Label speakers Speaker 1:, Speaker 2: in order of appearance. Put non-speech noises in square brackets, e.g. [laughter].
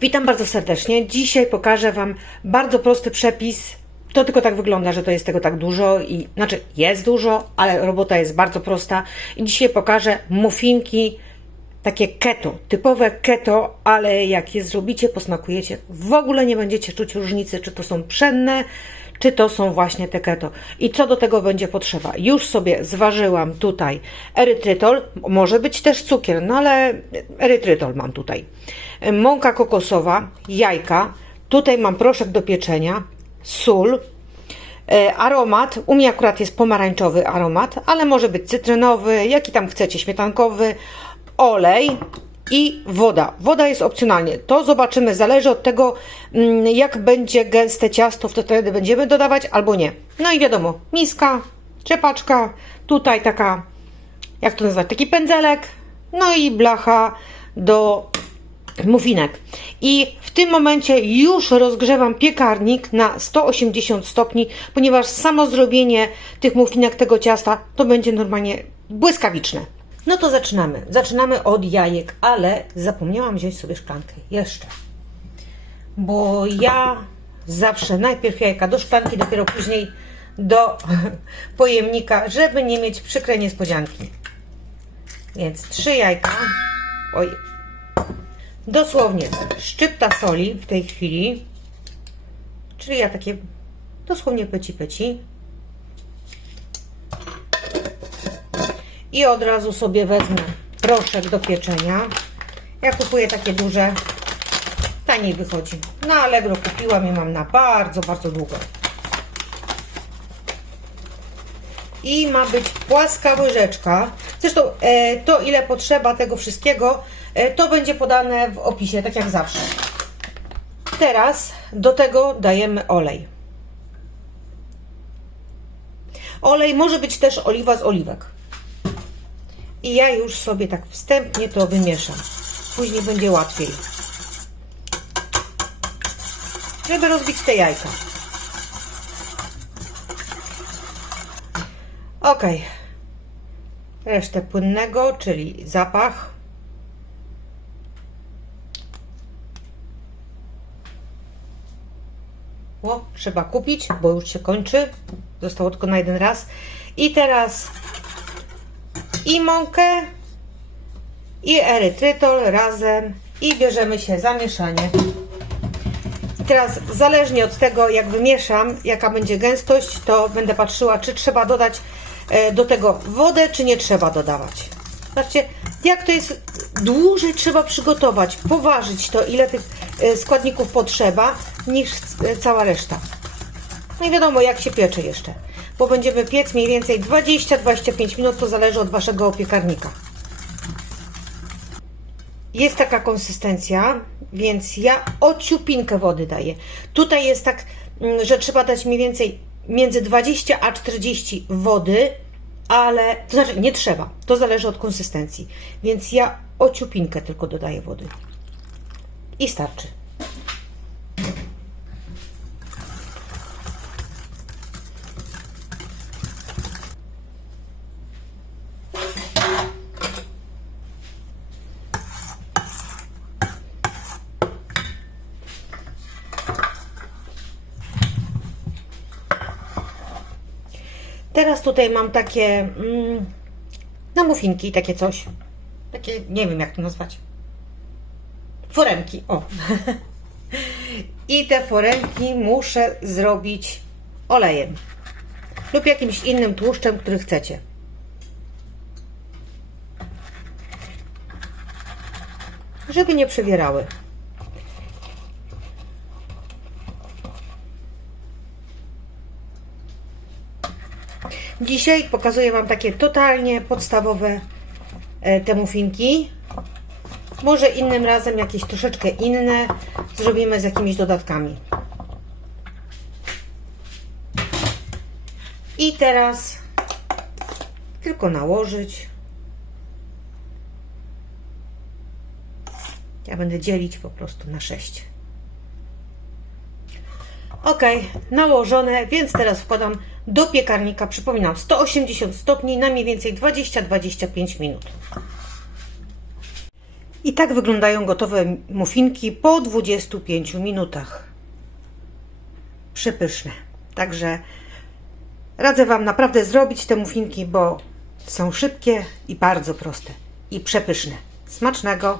Speaker 1: Witam bardzo serdecznie. Dzisiaj pokażę Wam bardzo prosty przepis. To tylko tak wygląda, że to jest tego tak dużo i znaczy jest dużo, ale robota jest bardzo prosta. I dzisiaj pokażę muffinki takie keto, typowe keto, ale jak je zrobicie, posmakujecie, w ogóle nie będziecie czuć różnicy, czy to są pszenne, czy to są właśnie te keto. I co do tego będzie potrzeba? Już sobie zważyłam tutaj erytrytol, może być też cukier, no ale erytrytol mam tutaj. Mąka kokosowa, jajka, tutaj mam proszek do pieczenia, sól, E, Aromat, u mnie akurat jest pomarańczowy aromat, ale może być cytrynowy, jaki tam chcecie, śmietankowy, olej i woda. Woda jest opcjonalnie. To zobaczymy, zależy od tego, mm, jak będzie gęste ciasto, wtedy będziemy dodawać albo nie. No i wiadomo, miska, trzepaczka, tutaj taka, jak to nazwać, taki pędzelek, no i blacha do muffinek. I w tym momencie już rozgrzewam piekarnik na 180 stopni, ponieważ samo zrobienie tych muffinek, tego ciasta, to będzie normalnie błyskawiczne. No to zaczynamy. Zaczynamy od jajek, ale zapomniałam wziąć sobie szklankę. Jeszcze. Bo ja zawsze najpierw jajka do szklanki, dopiero później do [laughs] pojemnika, żeby nie mieć przykrej niespodzianki. Więc trzy jajka. Oj, dosłownie szczypta soli w tej chwili, czyli ja takie dosłownie peci peci i od razu sobie wezmę proszek do pieczenia. Ja kupuję takie duże, taniej wychodzi. Na Allegro kupiłam i mam na bardzo, bardzo długo. i ma być płaska łyżeczka. Zresztą e, to, ile potrzeba tego wszystkiego, e, to będzie podane w opisie, tak jak zawsze. Teraz do tego dajemy olej. Olej może być też oliwa z oliwek. I ja już sobie tak wstępnie to wymieszam. Później będzie łatwiej. Żeby rozbić te jajka. Ok. Resztę płynnego, czyli zapach. O, trzeba kupić, bo już się kończy. Zostało tylko na jeden raz. I teraz i mąkę, i erytrytol razem i bierzemy się za mieszanie. I teraz zależnie od tego, jak wymieszam, jaka będzie gęstość, to będę patrzyła, czy trzeba dodać e, do tego wodę, czy nie trzeba dodawać. Zobaczcie, jak to jest, dłużej trzeba przygotować, poważyć to, ile tych e, składników potrzeba, niż e, cała reszta. No i wiadomo, jak się piecze jeszcze, bo będziemy piec mniej więcej 20-25 minut, to zależy od Waszego piekarnika. Jest taka konsystencja, więc ja ociupinkę wody daję. Tutaj jest tak, mm, że trzeba dać mniej więcej między 20 a 40 wody, ale to znaczy nie trzeba, to zależy od konsystencji. Więc ja ociupinkę tylko dodaję wody. I starczy. Teraz tutaj mam takie mm, na takie coś. Takie, nie wiem jak to nazwać. Foremki, o. [laughs] I te foremki muszę zrobić olejem lub jakimś innym tłuszczem, który chcecie. Żeby nie przewierały. Dzisiaj pokazuję Wam takie totalnie podstawowe e, te muffinki. Może innym razem jakieś troszeczkę inne zrobimy z jakimiś dodatkami. I teraz tylko nałożyć. Ja będę dzielić po prostu na 6. Ok, nałożone, więc teraz wkładam do piekarnika, przypominam, 180 stopni na mniej więcej 20-25 minut. I tak wyglądają gotowe muffinki po 25 minutach. Przepyszne. Także radzę Wam naprawdę zrobić te muffinki, bo są szybkie i bardzo proste. I przepyszne. Smacznego!